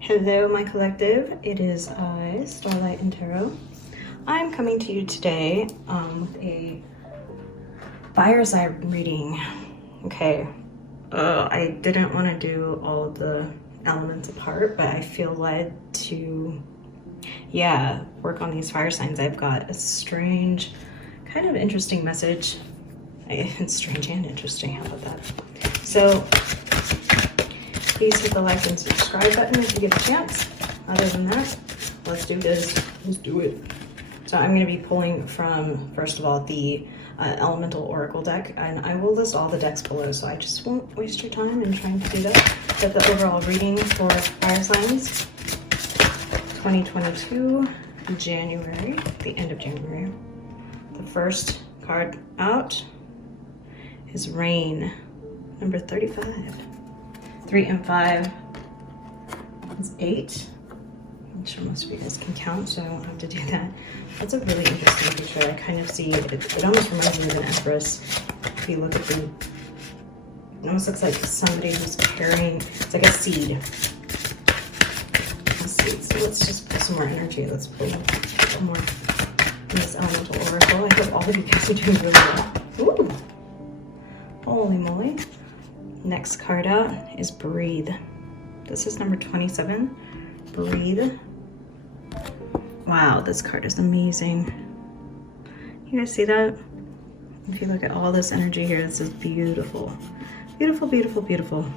Hello, my collective. It is I, Starlight and Tarot. I'm coming to you today with a fire sign reading. Okay, I didn't want to do all of the elements apart, but I feel led to, work on these fire signs. I've got a strange, kind of interesting message. It's strange and interesting, how about that? So, please hit the like and subscribe button if you get a chance. Other than that, let's do this. Let's do it. So I'm going to be pulling from, first of all, the Elemental Oracle deck, and I will list all the decks below, so I just won't waste your time in trying to do that. But the overall reading for fire signs, 2022, January, the end of January. The first card out is Rain, number 35. 3 and 5 is 8. I'm sure most of you guys can count, so I won't have to do that. That's a really interesting picture. I kind of see it almost reminds me of an empress. If you look at it almost looks like somebody who's carrying, it's like a seed. A seed. So let's just put some more energy. Let's pull a little more in this Elemental Oracle. I hope all of you guys are doing really well. Ooh! Holy moly. Next card out is Breathe. This is number 27. Breathe. Wow, this card is amazing. You guys see that? If you look at all this energy here, this is beautiful. Beautiful, beautiful, beautiful.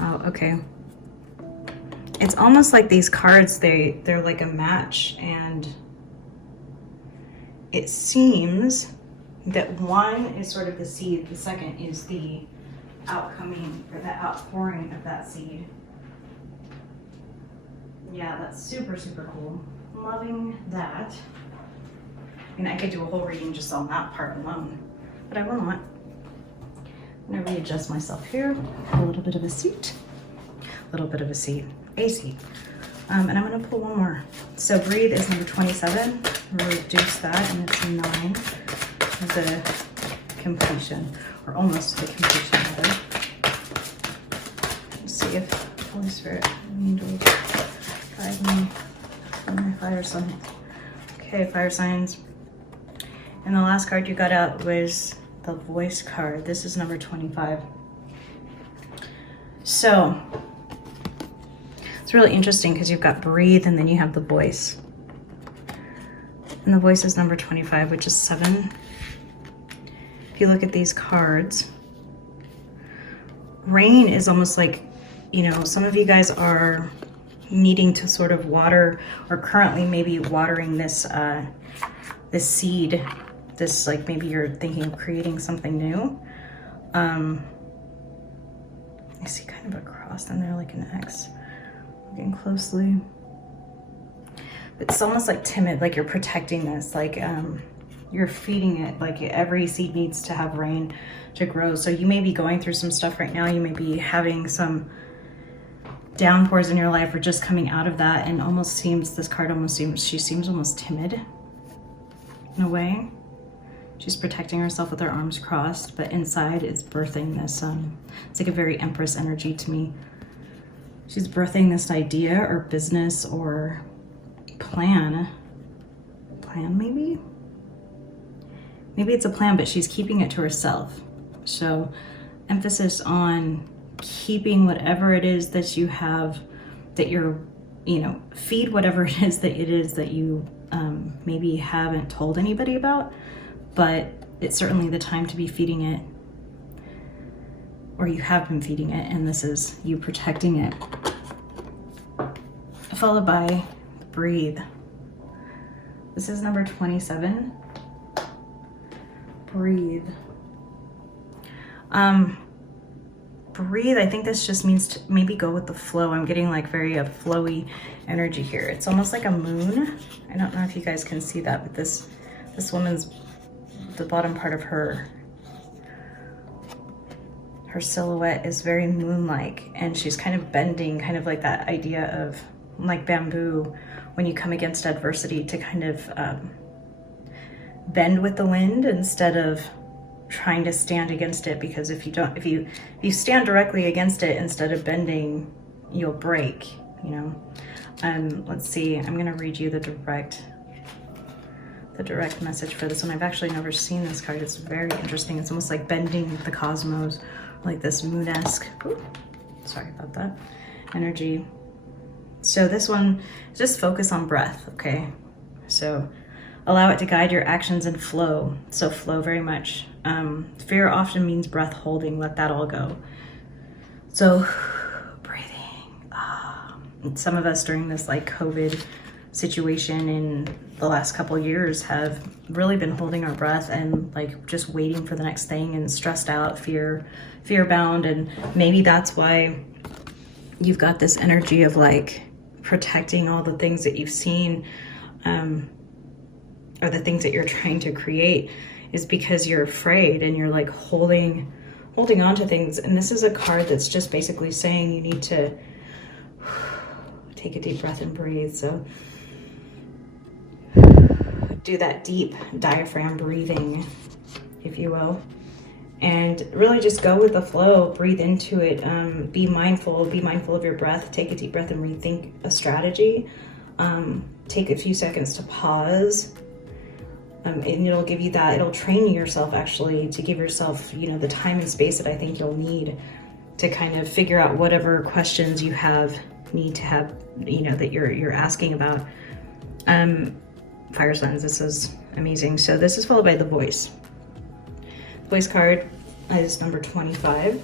Wow, okay. It's almost like these cards, they're like a match, and it seems that one is sort of the seed, the second is the outcoming, or the outpouring of that seed. Yeah, that's super, super cool. I'm loving that. I mean, I could do a whole reading just on that part alone, but I will not. I'm gonna readjust myself here. A little bit of a seat. A little bit of a seat. A seat. And I'm gonna pull one more. So Breathe is number 27. We'll reduce that, and it's 9. The completion, or almost the completion of it. Let's see if Holy Spirit will guide me on my fire sign. Okay, fire signs. And the last card you got out was the Voice card. This is number 25. So it's really interesting because you've got Breathe and then you have the Voice. And the Voice is number 25, which is 7. If you look at these cards, Rain is almost like, you know, some of you guys are needing to sort of water, or currently maybe watering this this seed. This, like, maybe you're thinking of creating something new. I see kind of a cross in there, like an X. Looking closely. It's almost like timid, like you're protecting this, like you're feeding it. Like every seed needs to have rain to grow. So you may be going through some stuff right now. You may be having some downpours in your life, or just coming out of that, and almost seems, this card almost seems, she seems almost timid in a way. She's protecting herself with her arms crossed, but inside it's birthing this, it's like a very Empress energy to me. She's birthing this idea or business or plan maybe? Maybe it's a plan, but she's keeping it to herself. So emphasis on keeping whatever it is that you have, that you're, you know, feed whatever it is that you maybe haven't told anybody about, but it's certainly the time to be feeding it, or you have been feeding it, and this is you protecting it. Followed by Breathe. This is number 27. Breathe. Breathe, I think this just means to maybe go with the flow. I'm getting like very flowy energy here. It's almost like a moon. I don't know if you guys can see that, but this woman's, the bottom part of her silhouette is very moon-like, and she's kind of bending, kind of like that idea of like bamboo when you come against adversity, to kind of bend with the wind instead of trying to stand against it, because if you stand directly against it instead of bending you'll break, you know. Let's see, I'm gonna read you the direct message for this one. I've actually never seen this card. It's very interesting. It's almost like bending the cosmos, like this moon-esque, sorry about that, energy. So this one, just focus on breath, okay? So allow it to guide your actions and flow. So flow very much. Fear often means breath holding. Let that all go. So breathing. Some of us during this like COVID situation in the last couple of years have really been holding our breath and like just waiting for the next thing and stressed out, fear bound. And maybe that's why you've got this energy of like protecting all the things that you've seen, or the things that you're trying to create, is because you're afraid and you're like holding on to things. And this is a card that's just basically saying you need to take a deep breath and breathe. So do that deep diaphragm breathing, if you will, and really just go with the flow, breathe into it. Be mindful of your breath. Take a deep breath and rethink a strategy. Take a few seconds to pause. And it'll give you that, it'll train yourself actually to give yourself, you know, the time and space that I think you'll need to kind of figure out whatever questions you need to have, you know, that you're asking about. Fire signs, this is amazing. So this is followed by the voice. Voice card is number 25.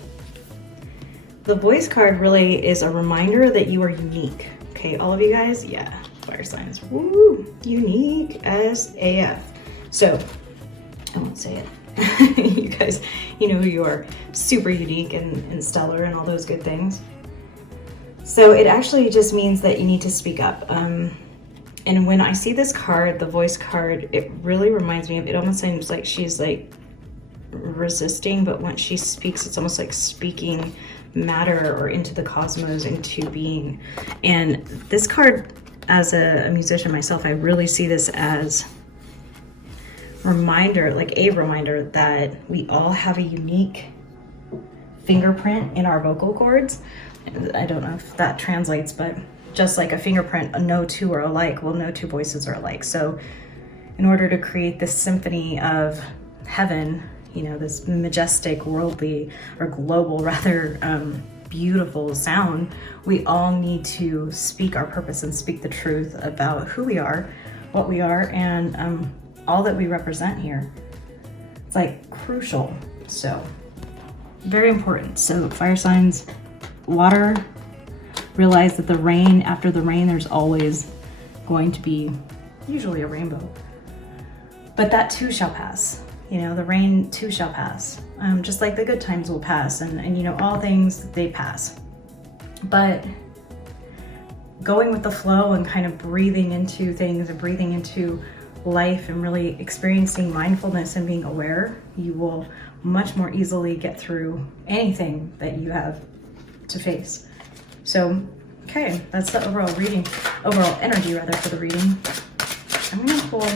The voice card really is a reminder that you are unique. Okay, all of you guys, yeah, fire signs, woo, unique as AF. So, I won't say it. You guys, you know who you are, super unique and stellar and all those good things. So it actually just means that you need to speak up. And when I see this card, the voice card, it really reminds me of, it almost seems like she's like resisting, but when she speaks, it's almost like speaking matter or into the cosmos, into being. And this card, as a musician myself, I really see this as reminder, like a reminder that we all have a unique fingerprint in our vocal cords. I don't know if that translates, but just like a fingerprint, no two are alike. Well, no two voices are alike. So in order to create this symphony of heaven, you know, this majestic, worldly, or global rather, beautiful sound, we all need to speak our purpose and speak the truth about who we are, what we are, and all that we represent here. It's like crucial. So very important. So fire signs, water, realize that the rain, after the rain, there's always going to be usually a rainbow. But that too shall pass. You know, the rain too shall pass. Just like the good times will pass, and you know, all things, they pass. But going with the flow and kind of breathing into things and breathing into life and really experiencing mindfulness and being aware, you will much more easily get through anything that you have to face. So, okay, that's the overall energy rather for the reading. I'm gonna pull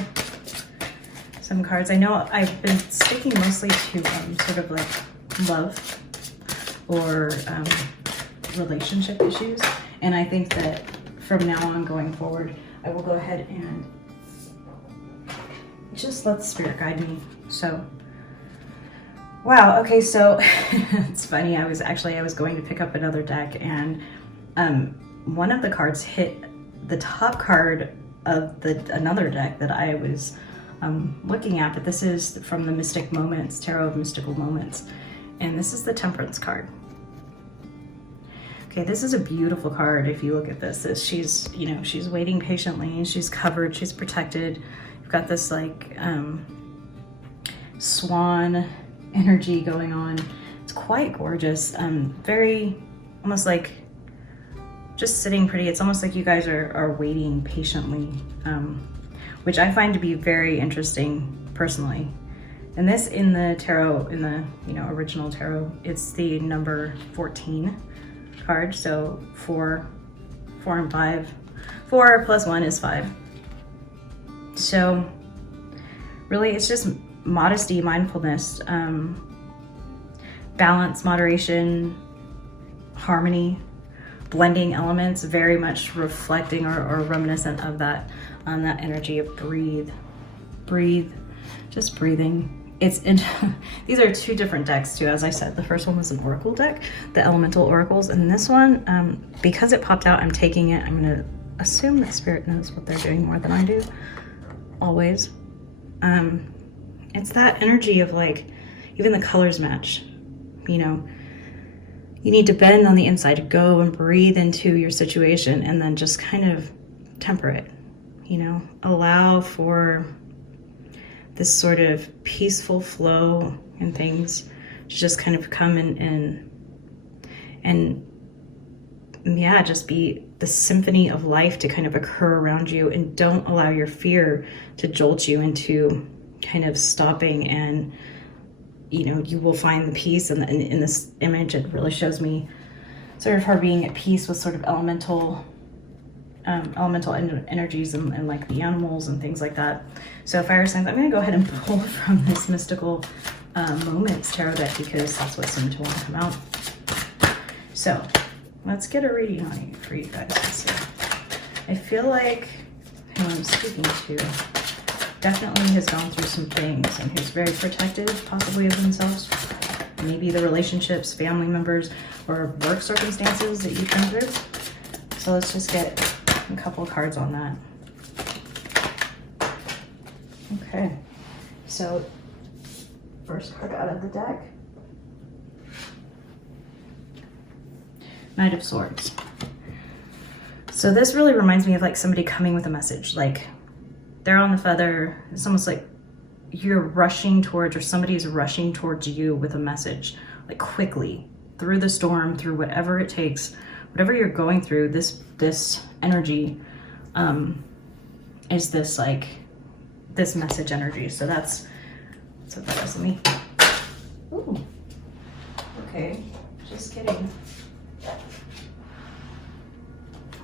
some cards. I know I've been sticking mostly to sort of like love or relationship issues, and I think that from now on going forward, I will go ahead and just let the spirit guide me. So, wow, okay, so it's funny, I was going to pick up another deck, and one of the cards hit the top card of another deck that I was looking at, but this is from the Mystic Moments, Tarot of Mystical Moments, and this is the Temperance card. Okay, this is a beautiful card. If you look at this, she's, you know, she's waiting patiently, she's covered, she's protected. You've got this like swan energy going on. It's quite gorgeous. Very, almost like just sitting pretty. It's almost like you guys are waiting patiently, which I find to be very interesting personally. And this in the tarot, in the, you know, original tarot, it's the number 14 card. So 4 and 5. 4 plus 1 is 5. So really it's just modesty, mindfulness, balance, moderation, harmony, blending elements, very much reflecting or reminiscent of that energy of breathe, just breathing. These are two different decks too. As I said, the first one was an oracle deck, the elemental oracles, and this one, because it popped out, I'm taking it. I'm gonna assume that spirit knows what they're doing more than I do, always. It's that energy of like, even the colors match, you know. You need to bend on the inside to go and breathe into your situation and then just kind of temper it, you know, allow for this sort of peaceful flow and things to just kind of come in and yeah, just be the symphony of life to kind of occur around you, and don't allow your fear to jolt you into kind of stopping. And you know, you will find the peace. And in this image, it really shows me sort of her being at peace with sort of elemental energies and like the animals and things like that. So fire signs, I'm going to go ahead and pull from this mystical moments tarot deck because that's what seemed to want to come out. So let's get a reading on you for you guys. I feel like who I'm speaking to definitely has gone through some things and who's very protective possibly of themselves. Maybe the relationships, family members, or work circumstances that you've been through. So let's just get a couple of cards on that. Okay, so first card out of the deck. Knight of Swords. So this really reminds me of like somebody coming with a message, like they're on the feather. It's almost like you're rushing towards, or somebody is rushing towards you with a message, like quickly through the storm, through whatever it takes, whatever you're going through. This energy is this like this message energy. So that's what that is. Let me. Ooh. Okay, just kidding.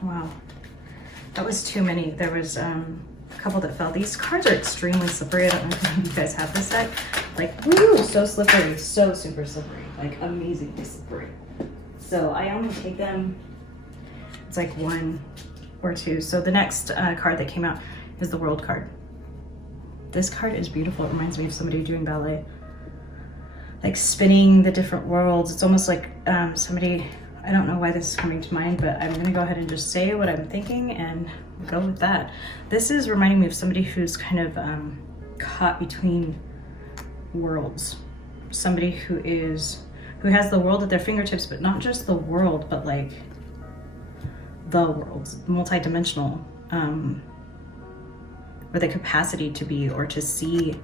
Wow, that was too many. There was a couple that fell. These cards are extremely slippery. I don't know if you guys have this deck. Like, woo, so slippery, so super slippery, like amazingly slippery. So I only take them, it's like one or two. So the next card that came out is the World card. This card is beautiful. It reminds me of somebody doing ballet, like spinning the different worlds. It's almost like somebody, I don't know why this is coming to mind, but I'm gonna go ahead and just say what I'm thinking and go with that. This is reminding me of somebody who's kind of caught between worlds. Somebody who has the world at their fingertips, but not just the world, but like the world, multidimensional, or the capacity to be or to see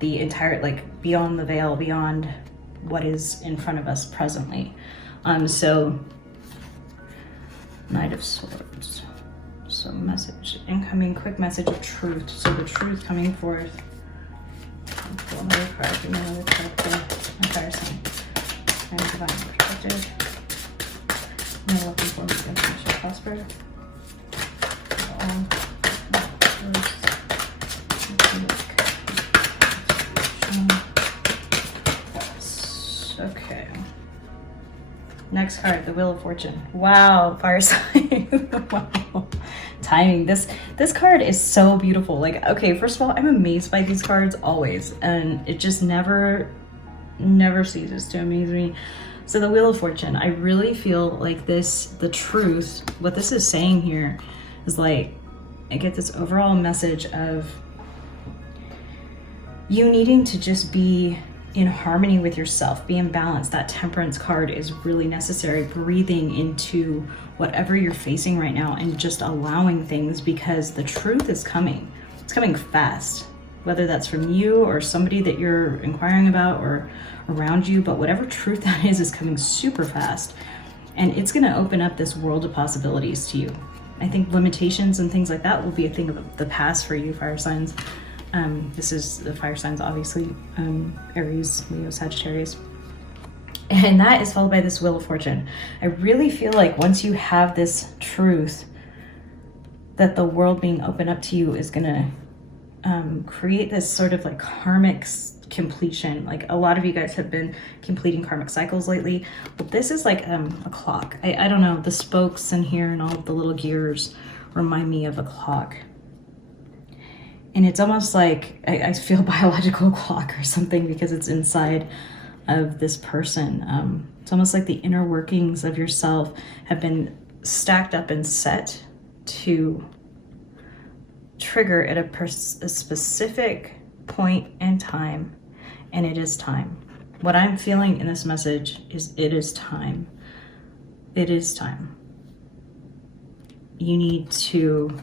the entire, like beyond the veil, beyond what is in front of us presently. So Knight of Swords. So message, incoming, quick message of truth. So the truth coming forth. Pull another card, give me another card for my fire sign. And divine perspective. I'm looking for the shall prosper. Okay. Next card, the Wheel of Fortune. Wow, fire sign. Wow. Timing. This card is so beautiful. Like, okay, first of all, I'm amazed by these cards always, and it just never ceases to amaze me. So the Wheel of Fortune, I really feel like the truth, what this is saying here is like, I get this overall message of you needing to just be in harmony with yourself, be in balance. That Temperance card is really necessary, breathing into whatever you're facing right now and just allowing things, because the truth is coming. It's coming fast, whether that's from you or somebody that you're inquiring about or around you, but whatever truth that is coming super fast, and it's going to open up this world of possibilities to you. I think limitations and things like that will be a thing of the past for you, fire signs. This is the fire signs, obviously, Aries, Leo, Sagittarius. And that is followed by this Wheel of Fortune. I really feel like once you have this truth, that the world being opened up to you is gonna create this sort of like karmic completion. Like a lot of you guys have been completing karmic cycles lately. But this is like a clock. I don't know, the spokes in here and all of the little gears remind me of a clock. And it's almost like I feel biological clock or something, because it's inside of this person. It's almost like the inner workings of yourself have been stacked up and set to trigger at a specific point in time, and it is time. What I'm feeling in this message is it is time. It is time. You need to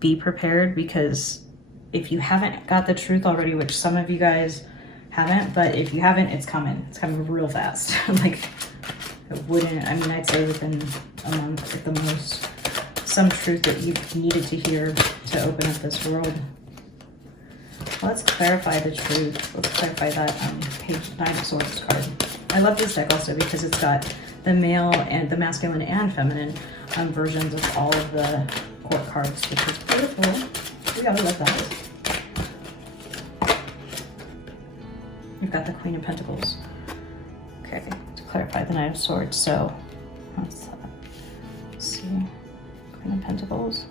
be prepared, because if you haven't got the truth already, which some of you guys haven't, but if you haven't, it's coming. It's coming real fast. Like, it wouldn't, I mean, I'd say within a month at the most, some truth that you needed to hear to open up this world. Let's clarify the truth. Let's clarify that page 9 of Swords card. I love this deck also because it's got the male and the masculine and feminine versions of all of the court cards, which is beautiful. We gotta love that. You've got the Queen of Pentacles. Okay, to clarify the Knight of Swords. So let's see. Queen of Pentacles.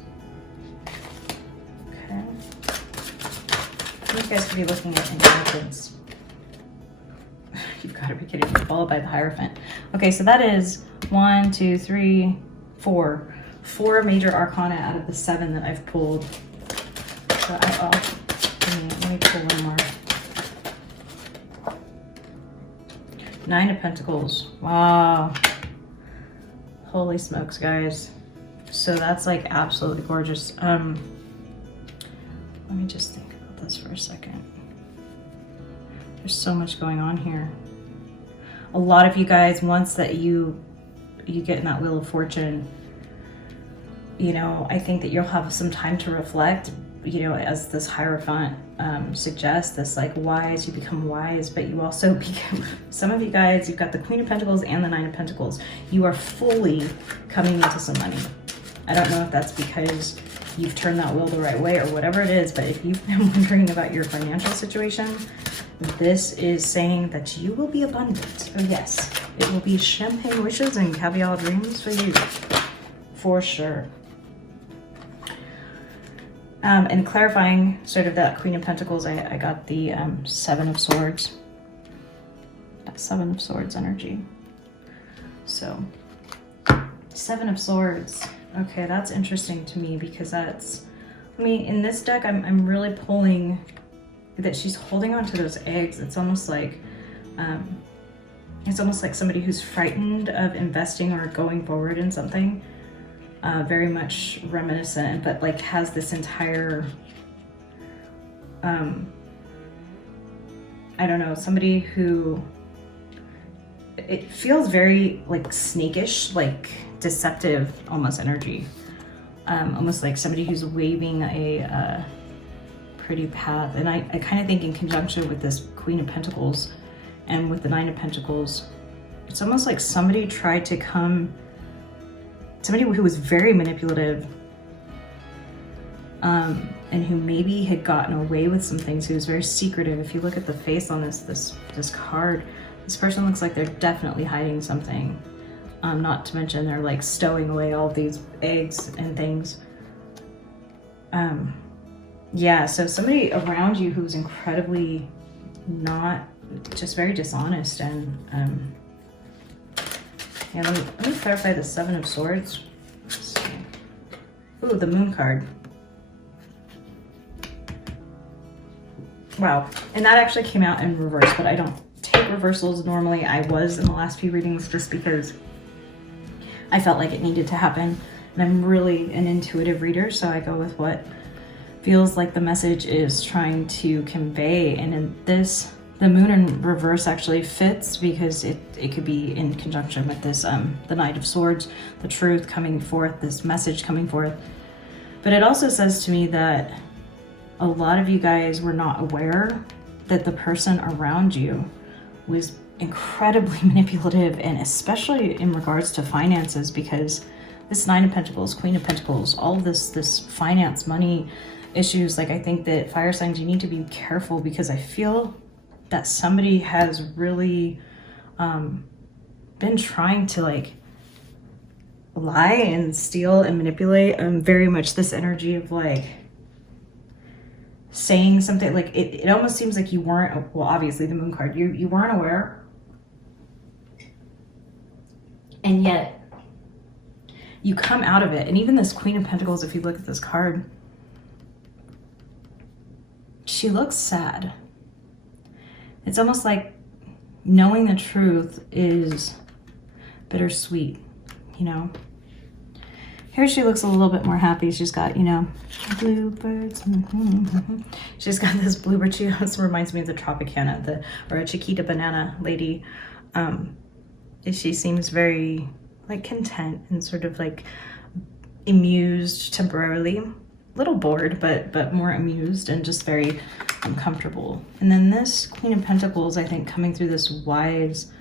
Okay. You guys could be looking at inheritance. You've got to be kidding me. Followed by the Hierophant. Okay, so that is 1, 2, 3, 4. 4 major arcana out of the 7 that I've pulled. So let me pull one more. 9 of Pentacles. Wow. Holy smokes, guys. So that's like absolutely gorgeous. Let me just think about this for a second. There's so much going on here. A lot of you guys, once that you get in that Wheel of Fortune, you know, I think that you'll have some time to reflect, you know, as this Hierophant suggests, this like wise, you become wise, but you also become, some of you guys, you've got the Queen of Pentacles and the 9 of Pentacles. You are fully coming into some money. I don't know if that's because you've turned that wheel the right way or whatever it is, but if you've been wondering about your financial situation, this is saying that you will be abundant. Oh yes, it will be champagne wishes and caviar dreams for you, for sure. And clarifying sort of that Queen of Pentacles, I got the 7 of Swords. That 7 of Swords energy. So, 7 of Swords. Okay, that's interesting to me because that's, I mean, in this deck, I'm really pulling that she's holding on to those eggs. It's almost like somebody who's frightened of investing or going forward in something. Very much reminiscent, but like has this entire, I don't know, somebody who, it feels very like snakish, like deceptive almost energy. Almost like somebody who's waving a pretty path. And I kind of think in conjunction with this Queen of Pentacles and with the 9 of Pentacles, it's almost like somebody tried to come, somebody who was very manipulative, and who maybe had gotten away with some things, who was very secretive. If you look at the face on this card, this person looks like they're definitely hiding something. Not to mention they're like stowing away all these eggs and things. Yeah, so somebody around you who's incredibly not, just very dishonest. And yeah, let me clarify the 7 of Swords. Let's see. Ooh, the Moon card. Wow, and that actually came out in reverse, but I don't take reversals normally. I was in the last few readings just because I felt like it needed to happen. And I'm really an intuitive reader, so I go with what feels like the message is trying to convey. And in this, the Moon in reverse actually fits because it could be in conjunction with this, the Knight of Swords, the truth coming forth, this message coming forth. But it also says to me that a lot of you guys were not aware that the person around you was incredibly manipulative, and especially in regards to finances, because this 9 of Pentacles, Queen of Pentacles, all of this finance, money, issues. Like, I think that fire signs, you need to be careful, because I feel that somebody has really been trying to like lie and steal and manipulate. Very much this energy of like saying something, like it almost seems like you weren't, well, obviously the moon card, you weren't aware, and yet you come out of it. And even this Queen of Pentacles, if you look at this card, she looks sad. It's almost like knowing the truth is bittersweet, you know. Here she looks a little bit more happy. She's got, you know, bluebirds. She's got this bluebird. She also reminds me of the Tropicana, or a Chiquita banana lady. She seems very like content and sort of like amused temporarily, a little bored, but more amused and just very uncomfortable. And then this Queen of Pentacles, I think, coming through this wise,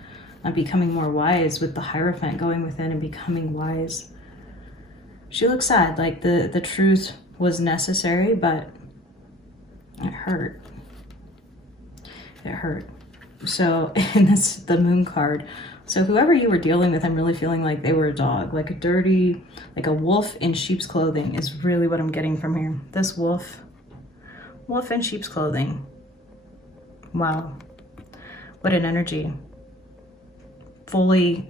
becoming more wise with the Hierophant going within and becoming wise. She looks sad, like the truth was necessary, but it hurt. It hurt. So, and this, the Moon card. So whoever you were dealing with, I'm really feeling like they were a dog, like a dirty, like a wolf in sheep's clothing is really what I'm getting from here. This wolf in sheep's clothing. Wow. What an energy. Fully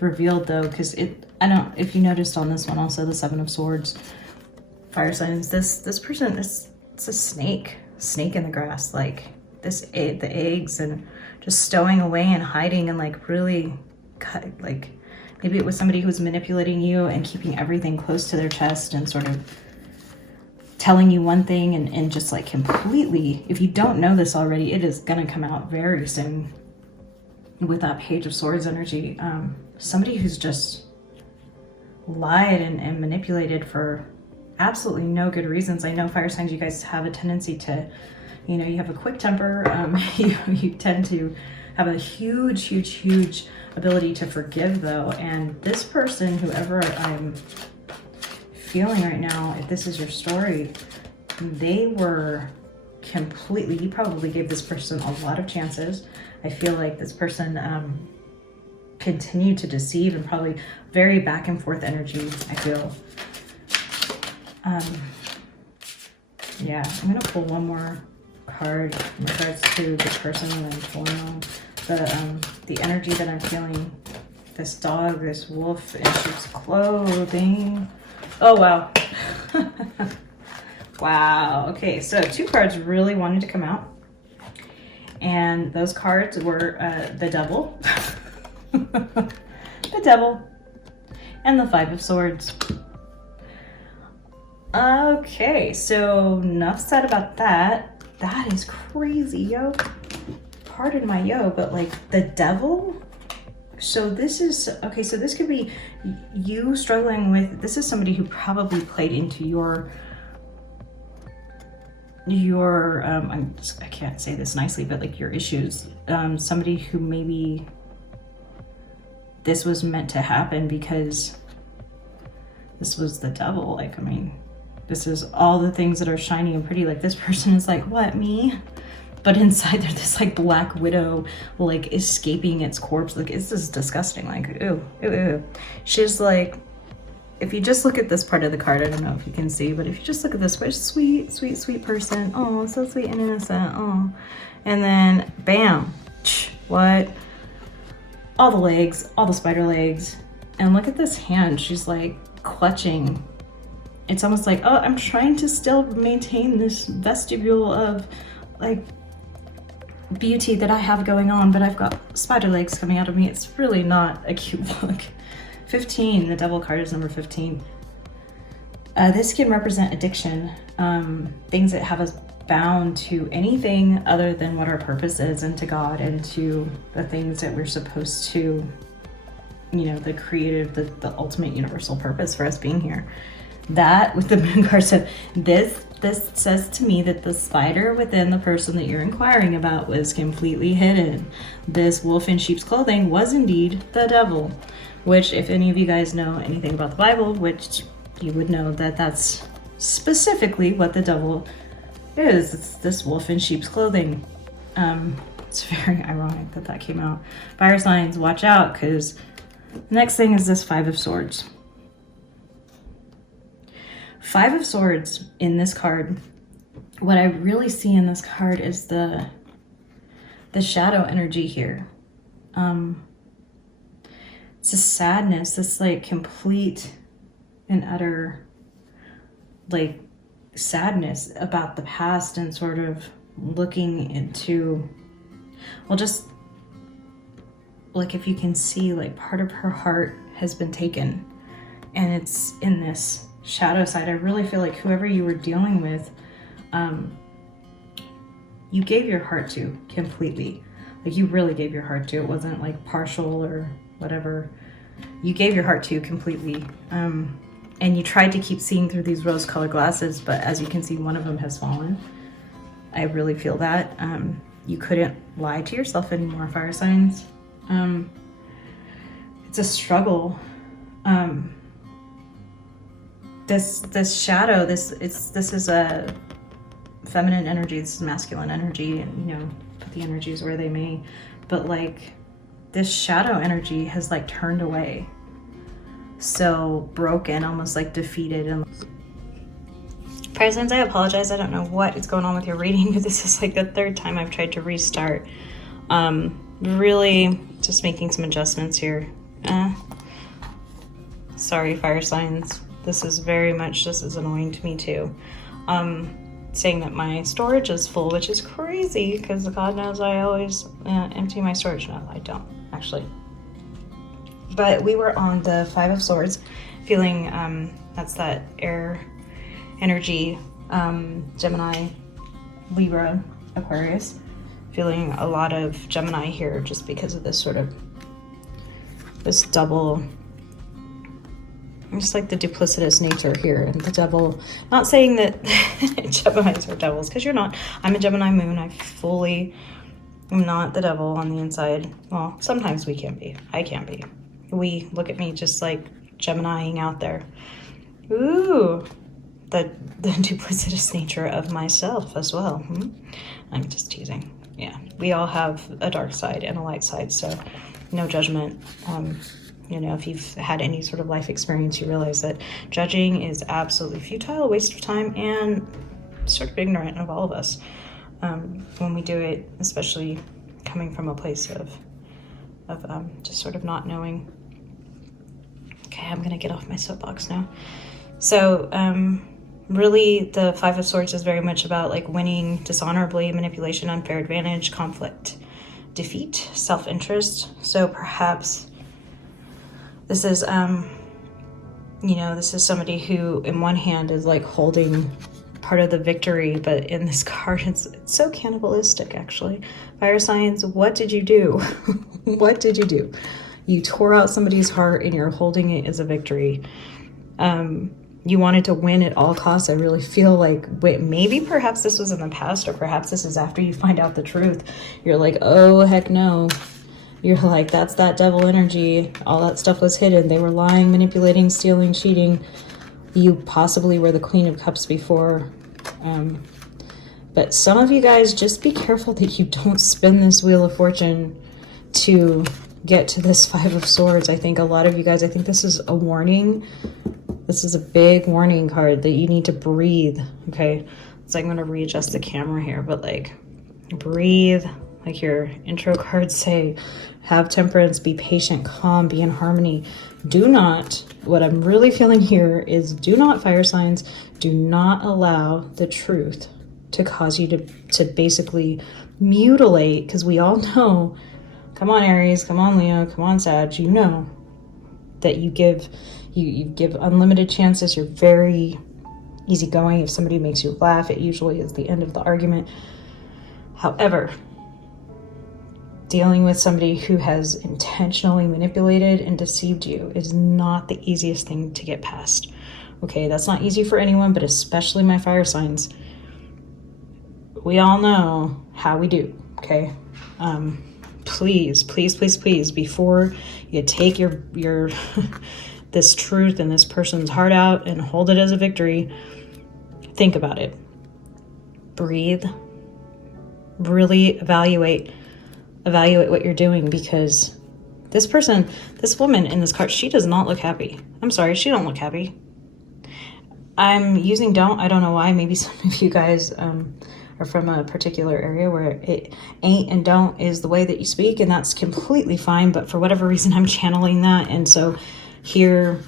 revealed though, because I don't, if you noticed on this one also, the Seven of Swords, fire signs, this person, it's a snake in the grass, like this, the eggs, and just stowing away and hiding and like really cut, like maybe it was somebody who was manipulating you and keeping everything close to their chest and sort of telling you one thing and just like completely, if you don't know this already, it is gonna come out very soon with that Page of Swords energy. Somebody who's just lied and manipulated for absolutely no good reasons. I know fire signs, you guys have a tendency to, you know, you have a quick temper. You tend to have a huge ability to forgive though. And this person, whoever I'm feeling right now, if this is your story, they were completely, you probably gave this person a lot of chances. I feel like this person continued to deceive, and probably very back and forth energy, I feel. Yeah, I'm gonna pull one more card in regards to the person and then pulling the energy that I'm feeling. This dog, this wolf in sheep's clothing. Oh wow. Wow. Okay, so two cards really wanted to come out, and those cards were the Devil, the Devil, and the Five of Swords. Okay, so enough said about that. That is crazy, yo. Pardon my yo, but like the Devil. So this is, okay, so this could be you struggling with, this is somebody who probably played into your I can't say this nicely, but like your issues. Somebody who maybe this was meant to happen because this was the Devil. Like, I mean, this is all the things that are shiny and pretty. Like, this person is like, what, me? But inside they're this like black widow, like escaping its corpse. Like, this is disgusting. Like, ew, ew, ew. She's like, if you just look at this part of the card, I don't know if you can see, but if you just look at this part, sweet, sweet, sweet person. Oh, so sweet and innocent. Oh, and then bam, what? All the legs, all the spider legs. And look at this hand. She's like clutching. It's almost like, oh, I'm trying to still maintain this vestibule of like beauty that I have going on, but I've got spider legs coming out of me. It's really not a cute look. 15, the Devil card is number 15. This can represent addiction, things that have us bound to anything other than what our purpose is, and to God, and to the things that we're supposed to, you know, the creative, the ultimate universal purpose for us being here. That with the Moon card, so this says to me that the spider within the person that you're inquiring about was completely hidden. This wolf in sheep's clothing was indeed the Devil, which, if any of you guys know anything about the Bible, which you would know that that's specifically what the devil is. It's this wolf in sheep's clothing. It's very ironic that that came out. Fire signs, watch out, because the next thing is this Five of Swords. Five of Swords in this card. What I really see in this card is the shadow energy here. It's a sadness, this like complete and utter like sadness about the past and sort of looking into, well, just like if you can see, like part of her heart has been taken and it's in this shadow side. I really feel like whoever you were dealing with, you gave your heart to completely. Like you really gave your heart to. It wasn't like partial or whatever. You gave your heart to completely. And you tried to keep seeing through these rose-colored glasses, but as you can see, one of them has fallen. I really feel that. You couldn't lie to yourself anymore, fire signs. It's a struggle. This shadow, this is a feminine energy, this is masculine energy, and you know, put the energies where they may, but like this shadow energy has like turned away. So broken, almost like defeated. And fire signs, I apologize. I don't know what is going on with your reading, but this is like the third time I've tried to restart. Really just making some adjustments here. Sorry, fire signs. This is annoying to me too. Saying that my storage is full, which is crazy because God knows I always empty my storage. No, I don't actually. But we were on the Five of Swords, feeling that's that air energy, Gemini, Libra, Aquarius, feeling a lot of Gemini here just because of this sort of this double, just like the duplicitous nature here. And the devil, not saying that Geminis are devils, because you're not. I'm a Gemini moon. I fully am not the devil on the inside. Well, sometimes we can be. I can be. Look at me just like Geminiing out there. Ooh, the duplicitous nature of myself as well. I'm just teasing. Yeah, we all have a dark side and a light side, so no judgment. You know, if you've had any sort of life experience, you realize that judging is absolutely futile, a waste of time, and sort of ignorant of all of us when we do it, especially coming from a place of just sort of not knowing. Okay, I'm gonna get off my soapbox now. So really the Five of Swords is very much about like winning dishonorably, manipulation, unfair advantage, conflict, defeat, self-interest. So perhaps this is you know, this is somebody who in one hand is like holding part of the victory, but in this card it's so cannibalistic actually. Fire signs, what did you do? What did you do? You tore out somebody's heart and you're holding it as a victory. You wanted to win at all costs. I really feel like, wait, maybe perhaps this was in the past, or perhaps this is after you find out the truth. You're like, oh, heck no. You're like, that's that devil energy. All that stuff was hidden. They were lying, manipulating, stealing, cheating. You possibly were the Queen of Cups before. But some of you guys, just be careful that you don't spin this Wheel of Fortune to get to this Five of Swords. I think a lot of you guys, I think this is a warning. This is a big warning card that you need to breathe, okay? So I'm going to readjust the camera here, but like breathe, like your intro cards say, have temperance, be patient, calm, be in harmony. Do not, what I'm really feeling here is do not, fire signs, do not allow the truth to cause you to basically mutilate, because we all know, come on Aries, come on Leo, come on Sag, you know that you give unlimited chances. You're very easygoing. If somebody makes you laugh, it usually is the end of the argument. However, dealing with somebody who has intentionally manipulated and deceived you is not the easiest thing to get past. Okay, that's not easy for anyone, but especially my fire signs. We all know how we do, okay? Please, please, please, please, before you take your this truth and this person's heart out and hold it as a victory, Think about it. Breathe. Really evaluate what you're doing, because this person, this woman in this card, she does not look happy. I'm sorry, she don't look happy. I'm using don't. I don't know why. Maybe some of you guys are from a particular area where it ain't and don't is the way that you speak, and that's completely fine. But for whatever reason, I'm channeling that. And so here,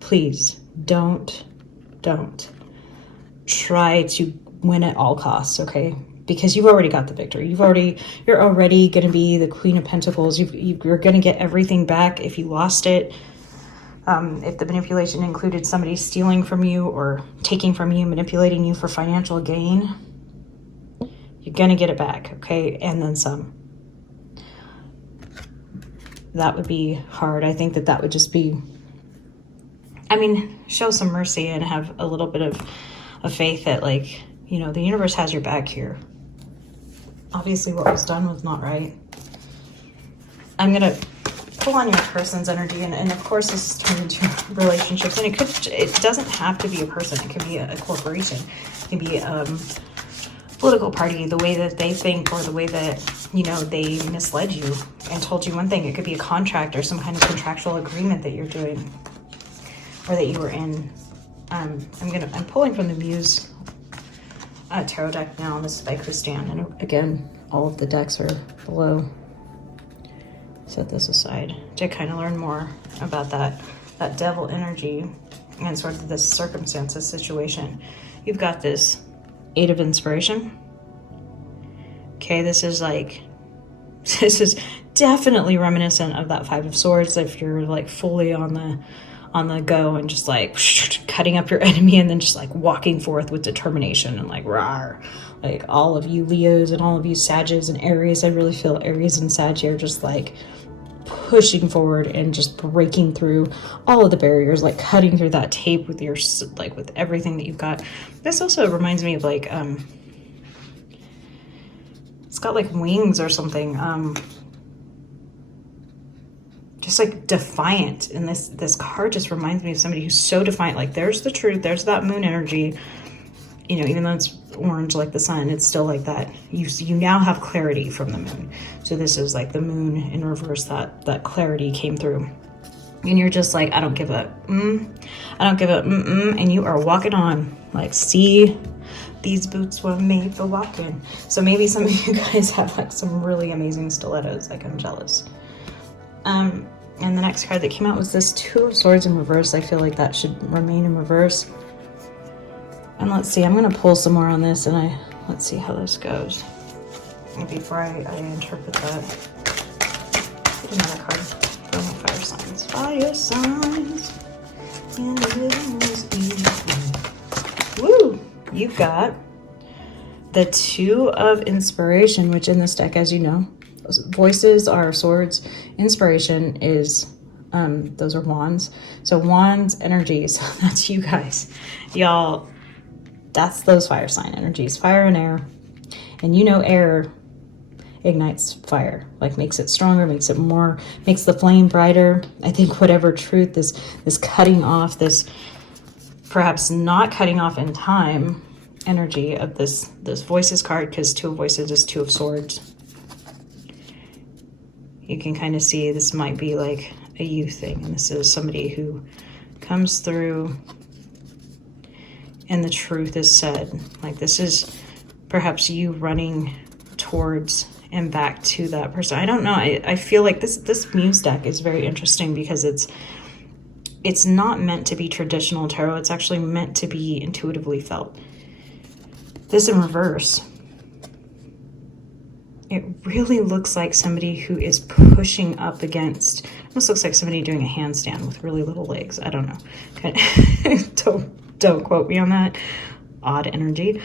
please don't try to win at all costs, okay? Because you've already got the victory. You're already going to be the Queen of Pentacles. You're going to get everything back if you lost it. If the manipulation included somebody stealing from you or taking from you, manipulating you for financial gain, you're going to get it back, okay? And then some. That would be hard. I think that would just be, I mean, show some mercy and have a little bit of faith that, like, you know, the universe has your back here. Obviously what was done was not right. I'm going to pull on your person's energy, and of course this is turned into relationships, and it doesn't have to be a person. It could be a corporation. It could be a political party, the way that they think, or the way that, you know, they misled you and told you one thing. It could be a contract or some kind of contractual agreement that you're doing or that you were in. I'm pulling from the Muse tarot deck now. This is by Christiane, and again, all of the decks are below. Set this aside to kind of learn more about that devil energy and sort of this circumstance, this situation. You've got this 8 of Inspiration. Okay, this is definitely reminiscent of that 5 of Swords. If you're like fully on the go and just like cutting up your enemy and then just like walking forth with determination and like rawr. Like all of you Leos and all of you Sagittarius and Aries, I really feel Aries and Sagittarius are just like pushing forward and just breaking through all of the barriers, like cutting through that tape with your, like with everything that you've got. This also reminds me of like it's got like wings or something, just like defiant. And this card just reminds me of somebody who's so defiant. Like there's the truth, there's that moon energy, you know, even though it's orange like the sun, it's still like that. You now have clarity from the moon. So this is like the moon in reverse, that clarity came through. And you're just like, I don't give up. I don't give up. And you are walking on. Like, see, these boots were made for walking. So maybe some of you guys have like some really amazing stilettos. Like, I'm jealous. And the next card that came out was this 2 of Swords in reverse. I feel like that should remain in reverse. And let's see, I'm going to pull some more on this, and let's see how this goes. And before I interpret that, get another card for my fire signs. Fire signs. Woo! You've got the 2 of Inspiration, which in this deck, as you know, voices are swords. Inspiration is, those are wands. So wands energies, that's you guys. Y'all, that's those fire sign energies, fire and air. And you know air ignites fire, like makes it stronger, makes it more, makes the flame brighter. I think whatever truth, this cutting off, this perhaps not cutting off in time energy of this voices card, because 2 of voices is 2 of swords. You can kind of see this might be like a you thing, and this is somebody who comes through and the truth is said. Like this is perhaps you running towards and back to that person. I don't know. I feel like this Muse deck is very interesting because it's not meant to be traditional tarot. It's actually meant to be intuitively felt. This in reverse, it really looks like somebody who is pushing up against, almost looks like somebody doing a handstand with really little legs. I don't know. Okay. Don't quote me on that. Odd energy.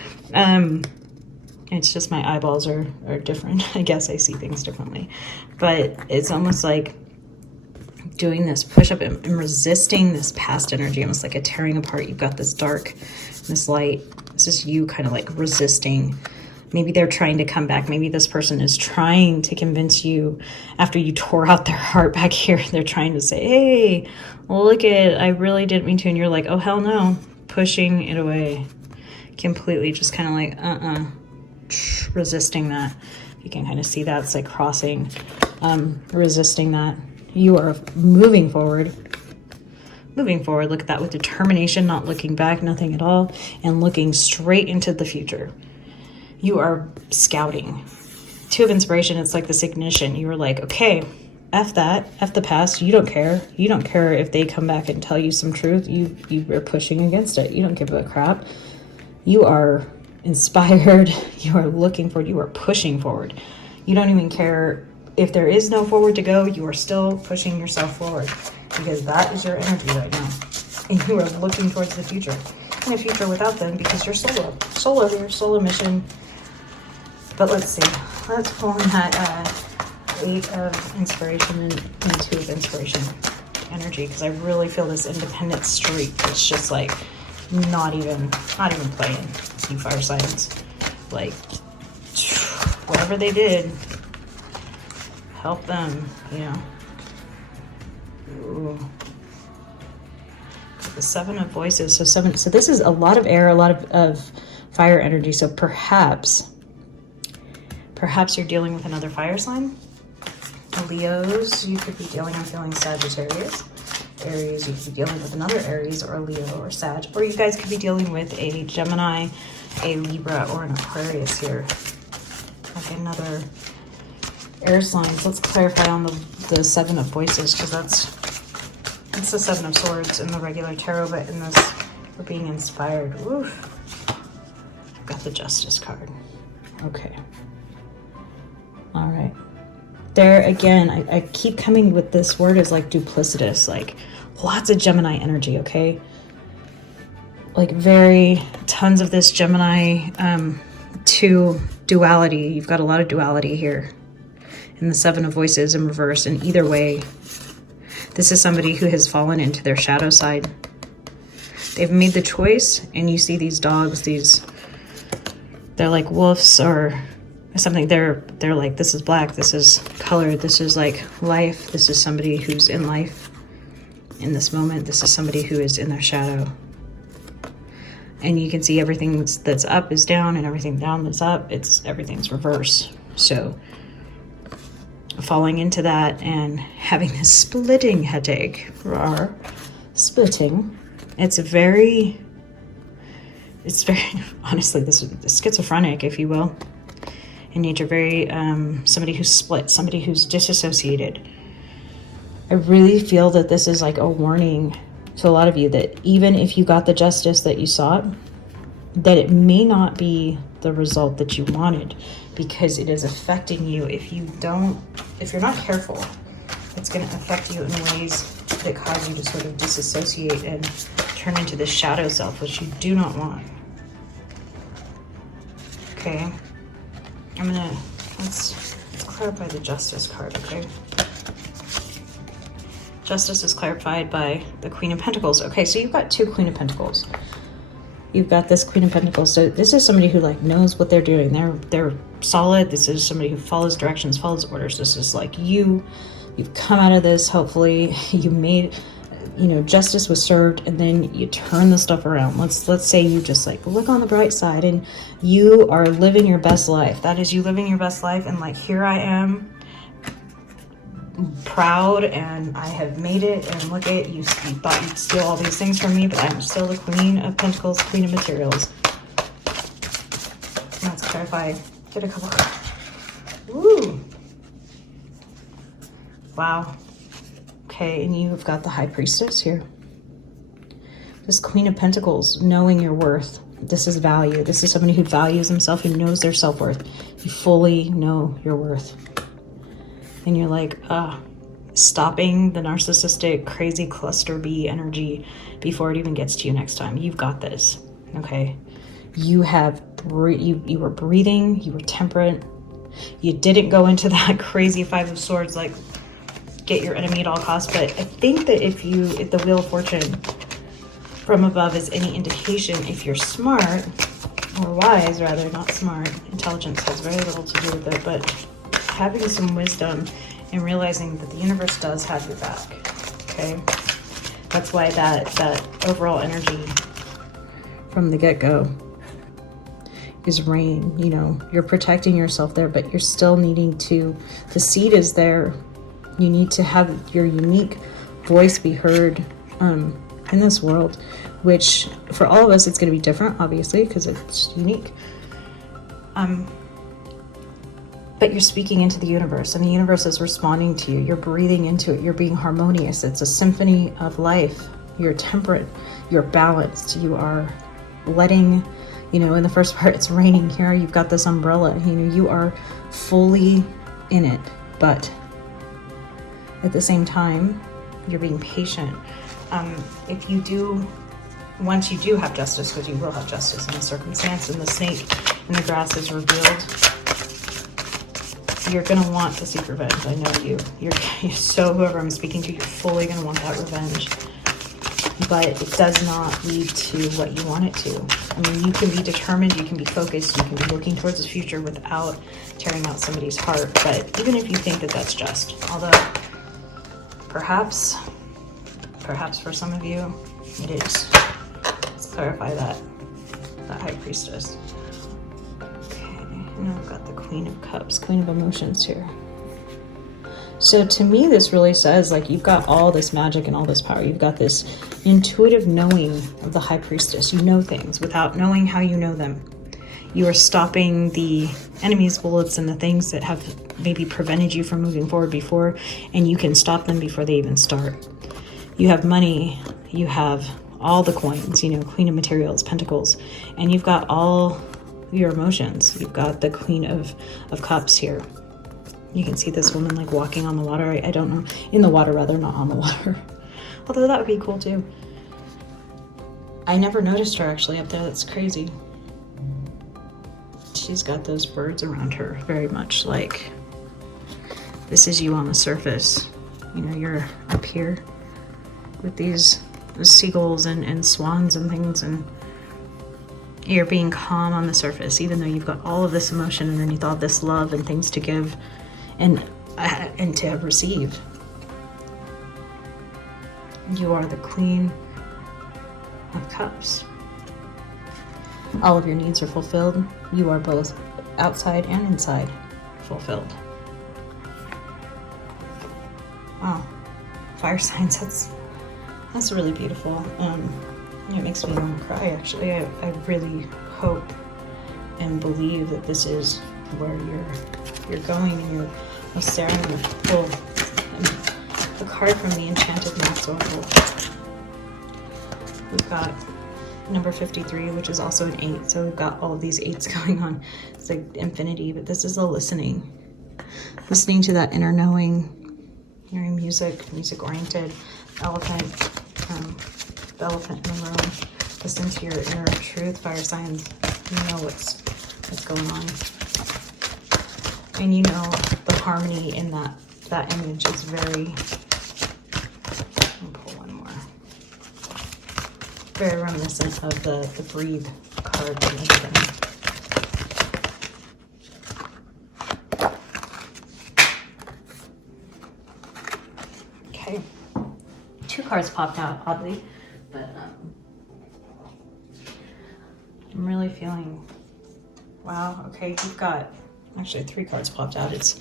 It's just my eyeballs are different. I guess I see things differently. But it's almost like doing this push up and resisting this past energy, almost like a tearing apart. You've got this dark, this light. This is you kind of like resisting. Maybe they're trying to come back. Maybe this person is trying to convince you after you tore out their heart back here. They're trying to say, hey, look it, I really didn't mean to. And you're like, oh, hell no. Pushing it away. completely just kind of like, resisting that. You can kind of see that. It's like crossing, resisting that. You are moving forward. Moving forward, look at that with determination, not looking back, nothing at all, and looking straight into the future. You are scouting. Two of inspiration, it's like this ignition. You were like, okay, F that, F the past. You don't care. You don't care if they come back and tell you some truth. You are pushing against it. You don't give a crap. You are inspired. You are looking forward. You are pushing forward. You don't even care if there is no forward to go. You are still pushing yourself forward because that is your energy right now. And you are looking towards the future. And a future without them because you're solo. Solo here, solo mission. But let's see. Let's pull in that 8 of inspiration and 2 of inspiration energy because I really feel this independent streak. It's just like not even playing. You fire signs. Like whatever they did, help them, you know. Ooh. The 7 of voices. So this is a lot of air, a lot of fire energy. So perhaps you're dealing with another fire sign. Leos, you could be dealing, I'm feeling Sagittarius. Aries, you could be dealing with another Aries or a Leo or Sag. Or you guys could be dealing with a Gemini, a Libra, or an Aquarius here. Like another air signs. Let's clarify on the 7 of voices because it's the 7 of swords in the regular tarot, but in this we're being inspired. Oof. Got the Justice card. Okay. All right. There again, I keep coming with this word is like duplicitous, like lots of Gemini energy, okay? Like tons of this Gemini to duality. You've got a lot of duality here. And the 7 of voices in reverse. And either way, this is somebody who has fallen into their shadow side. They've made the choice, and you see these dogs, they're like wolves or something. They're like, this is black, this is color, this is like life. This is somebody who's in life in this moment. This is somebody who is in their shadow. And you can see everything that's up is down, and everything down that's up, everything's reverse. So falling into that and having this splitting headache, splitting, it's very honestly, this is schizophrenic, if you will, in nature. Very somebody who's split, somebody who's disassociated. I really feel that this is like a warning to a lot of you that even if you got the justice that you sought, that it may not be the result that you wanted, because it is affecting you. If you're not careful, it's going to affect you in ways that cause you to sort of disassociate and turn into the shadow self, which you do not want. Okay, let's clarify the Justice card, okay? Justice is clarified by the Queen of Pentacles. Okay, so you've got 2 Queen of Pentacles. You've got this Queen of Pentacles. So this is somebody who like knows what they're doing. They're solid. This is somebody who follows directions, follows orders. This is like you've come out of this. Hopefully you made, justice was served, and then you turn the stuff around. Let's say you just like look on the bright side and you are living your best life. That is you living your best life, and like, here I am, proud, and I have made it, and look at you. You thought you'd steal all these things from me, but I'm still the Queen of Pentacles, Queen of Materials. Let's clarify. Get a couple. Woo! Wow. Okay, and you've got the High Priestess here. This Queen of Pentacles, knowing your worth. This is value. This is somebody who values himself, who knows their self-worth. You fully know your worth. And you're like, stopping the narcissistic, crazy cluster B energy before it even gets to you next time. You've got this, okay? You were breathing, you were temperate. You didn't go into that crazy 5 of Swords, like get your enemy at all costs. But I think that if the Wheel of Fortune from above is any indication, if you're smart, or wise rather, not smart, intelligence has very little to do with it, but having some wisdom and realizing that the universe does have your back, okay? That's why that overall energy from the get-go is rain. You know, you're protecting yourself there, but you're still needing to, the seed is there. You need to have your unique voice be heard in this world, which for all of us, it's going to be different, obviously, because it's unique. But you're speaking into the universe, and the universe is responding to you. You're breathing into it. You're being harmonious. It's a symphony of life. You're temperate. You're balanced. You are letting, you know, in the first part, it's raining here. You've got this umbrella. You know, you are fully in it, but at the same time, you're being patient. If you do, once you do have justice, because you will have justice in the circumstance, and the snake in the grass is revealed, you're gonna want to seek revenge. I know you. You're so, whoever I'm speaking to, you're fully gonna want that revenge. But it does not lead to what you want it to. I mean, you can be determined, you can be focused, you can be looking towards the future without tearing out somebody's heart. But even if you think that that's just, although perhaps for some of you, it is. Let's clarify that. The High Priestess. Okay, and I've got the Queen of Cups, Queen of Emotions here. So to me, this really says, like, you've got all this magic and all this power. You've got this intuitive knowing of the High Priestess. You know things without knowing how you know them. You are stopping the enemy's bullets and the things that have maybe prevented you from moving forward before, and you can stop them before they even start. You have money, you have all the coins, you know, Queen of Materials, Pentacles, and you've got all your emotions. You've got the Queen of Cups here. You can see this woman like walking on the water. I don't know, in the water rather, not on the water. Although that would be cool too. I never noticed her actually up there. That's crazy. She's got those birds around her, very much like this is you on the surface. You know, you're up here with these seagulls and swans and things, and you're being calm on the surface, even though you've got all of this emotion underneath, all this love and things to give and to receive. You are the Queen of Cups. All of your needs are fulfilled. You are both outside and inside fulfilled. Wow, fire signs, that's really beautiful. It makes me want to cry, actually. I really hope and believe that this is where you're going, and you're staring at the card from the Enchanted Max Oracle. We've got number 53, which is also an 8, so we've got all of these 8s going on. It's like infinity, but this is a listening to that inner knowing, hearing music oriented, elephant, the elephant in the room. Listen to your inner truth, fire signs. You know what's going on, and you know the harmony in that image is very. I'll pull one more. Very reminiscent of the breathe card from the beginning. Okay, 2 cards popped out oddly, but I'm really feeling, wow, okay, you've got, actually 3 cards popped out. It's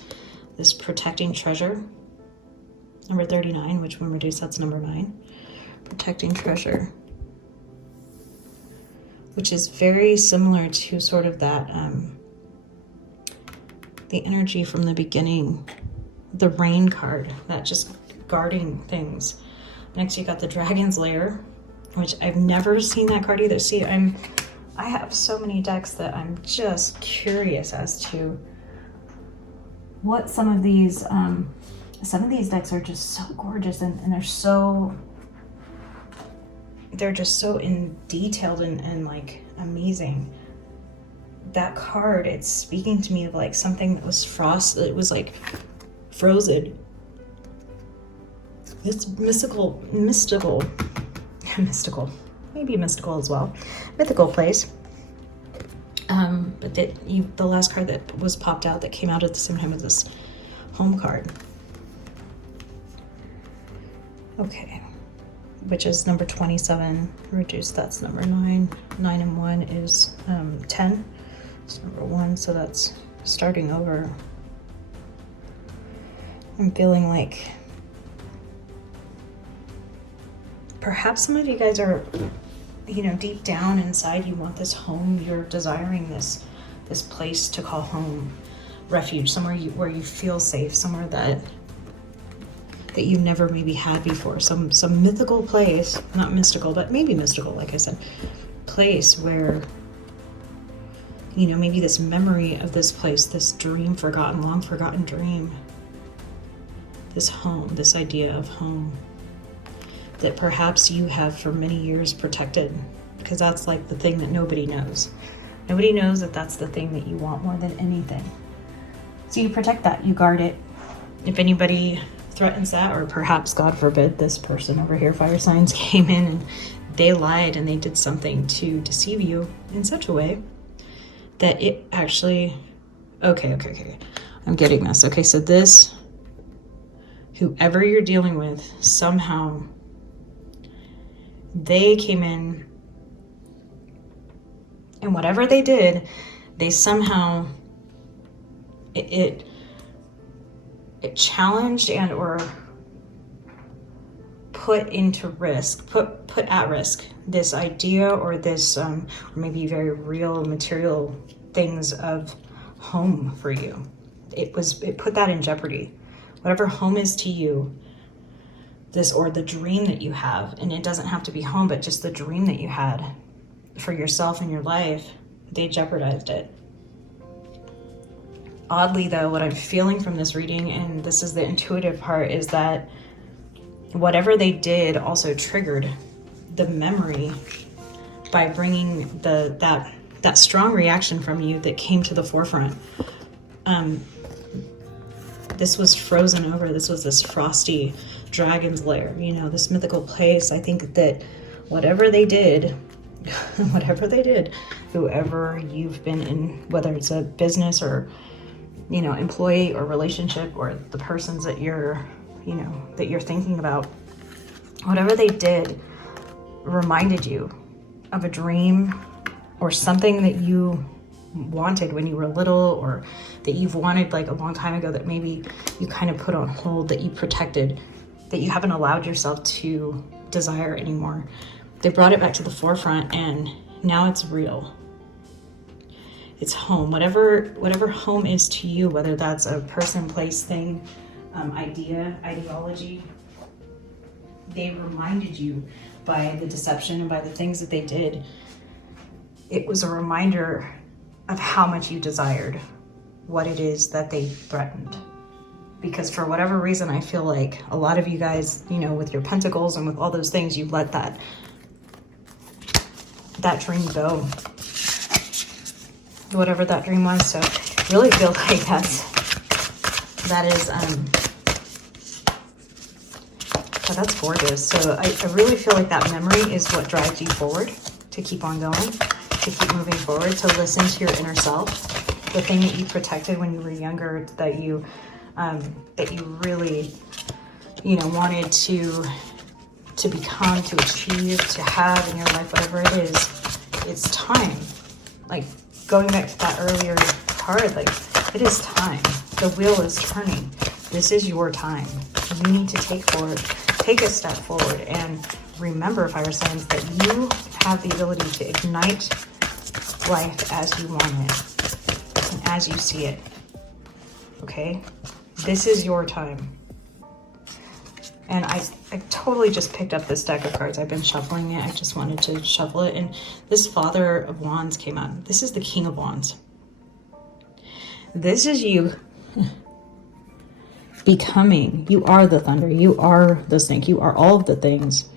this Protecting Treasure, number 39, which when reduced, that's number 9. Protecting Treasure, which is very similar to sort of that, the energy from the beginning, the Rain card, that just guarding things. Next, you got the Dragon's Lair, which I've never seen that card either. See, I have so many decks that I'm just curious as to what some of these decks are just so gorgeous, and they're just so in detailed and like amazing. That card, it's speaking to me of like something that was it was like frozen. It's mystical, maybe mystical as well, mythical place. But the last card that was popped out that came out at the same time as this home card. Okay, which is number 27 reduced. That's number 9. 9 and 1 is 10. It's number 1, so that's starting over. I'm feeling like perhaps some of you guys are, you know, deep down inside, you want this home. You're desiring this place to call home, refuge, somewhere where you feel safe, somewhere that you've never maybe had before, some mythical place, not mystical, but maybe mystical, like I said, place where, you know, maybe this memory of this place, this dream, forgotten, long forgotten dream, this home, this idea of home that perhaps you have for many years protected, because that's like the thing that nobody knows. Nobody knows that that's the thing that you want more than anything. So you protect that, you guard it. If anybody threatens that, or perhaps, God forbid, this person over here, fire signs, came in and they lied and they did something to deceive you in such a way that it actually, okay. I'm getting this. Okay, so this, whoever you're dealing with, somehow they came in and whatever they did, they somehow, it challenged and or put into risk, put at risk this idea or this, or maybe very real material things of home for you. It put that in jeopardy. Whatever home is to you, this, or the dream that you have, and it doesn't have to be home, but just the dream that you had for yourself and your life, they jeopardized it. Oddly though, what I'm feeling from this reading, and this is the intuitive part, is that whatever they did also triggered the memory by bringing that strong reaction from you that came to the forefront. This was frozen over. This was this frosty dragon's lair, you know, this mythical place. I think that whatever they did, whoever you've been in, whether it's a business or, you know, employee or relationship, or the persons that you're, you know, that you're thinking about, whatever they did reminded you of a dream or something that you wanted when you were little, or that you've wanted like a long time ago, that maybe you kind of put on hold, that you protected, that you haven't allowed yourself to desire anymore. They brought it back to the forefront, and now it's real. It's home. Whatever home is to you, whether that's a person, place, thing, idea, ideology, they reminded you by the deception and by the things that they did. It was a reminder of how much you desired what it is that they threatened. Because for whatever reason, I feel like a lot of you guys, you know, with your pentacles and with all those things, you let that dream go. Whatever that dream was. So I really feel like that's gorgeous. So I really feel like that memory is what drives you forward to keep on going, to keep moving forward, to listen to your inner self, the thing that you protected when you were younger, that you really, you know, wanted to become, to achieve, to have in your life, whatever it is. It's time. Like going back to that earlier card, like it is time. The wheel is turning. This is your time. You need to take a step forward, and remember, fire signs, that you have the ability to ignite life as you want it and as you see it. Okay? This is your time. And I totally just picked up this deck of cards. I've been shuffling it. I just wanted to shuffle it. And this Father of Wands came out. This is the King of Wands. This is you becoming. You are the thunder. You are the snake. You are all of the things.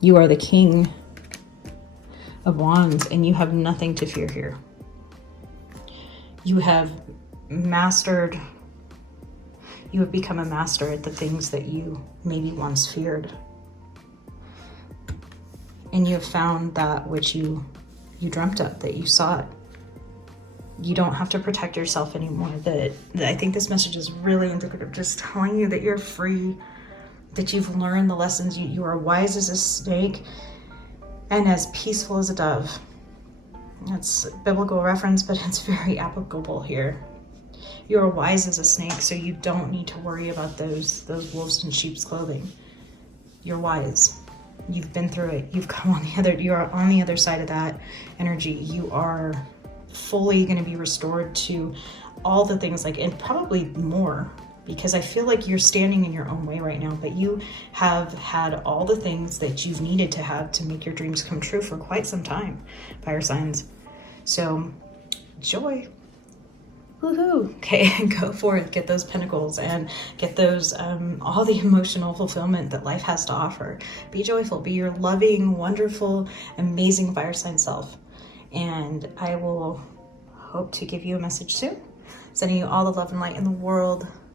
You are the King of Wands, and you have nothing to fear here. You have mastered. You have become a master at the things that you maybe once feared. And you have found that which you dreamt of, that you sought. You don't have to protect yourself anymore. That I think this message is really indicative, just telling you that you're free, that you've learned the lessons. You are wise as a snake and as peaceful as a dove. It's a biblical reference, but it's very applicable here. You are wise as a snake, so you don't need to worry about those wolves in sheep's clothing. You're wise. You've been through it. You've come on the other, you're on the other side of that energy. You are fully going to be restored to all the things, like, and probably more, because I feel like you're standing in your own way right now, but you have had all the things that you've needed to have to make your dreams come true for quite some time, fire signs. So joy. Woohoo. Okay, go for it. Get those pentacles and get those, all the emotional fulfillment that life has to offer. Be joyful. Be your loving, wonderful, amazing fire sign self. And I will hope to give you a message soon. Sending you all the love and light in the world.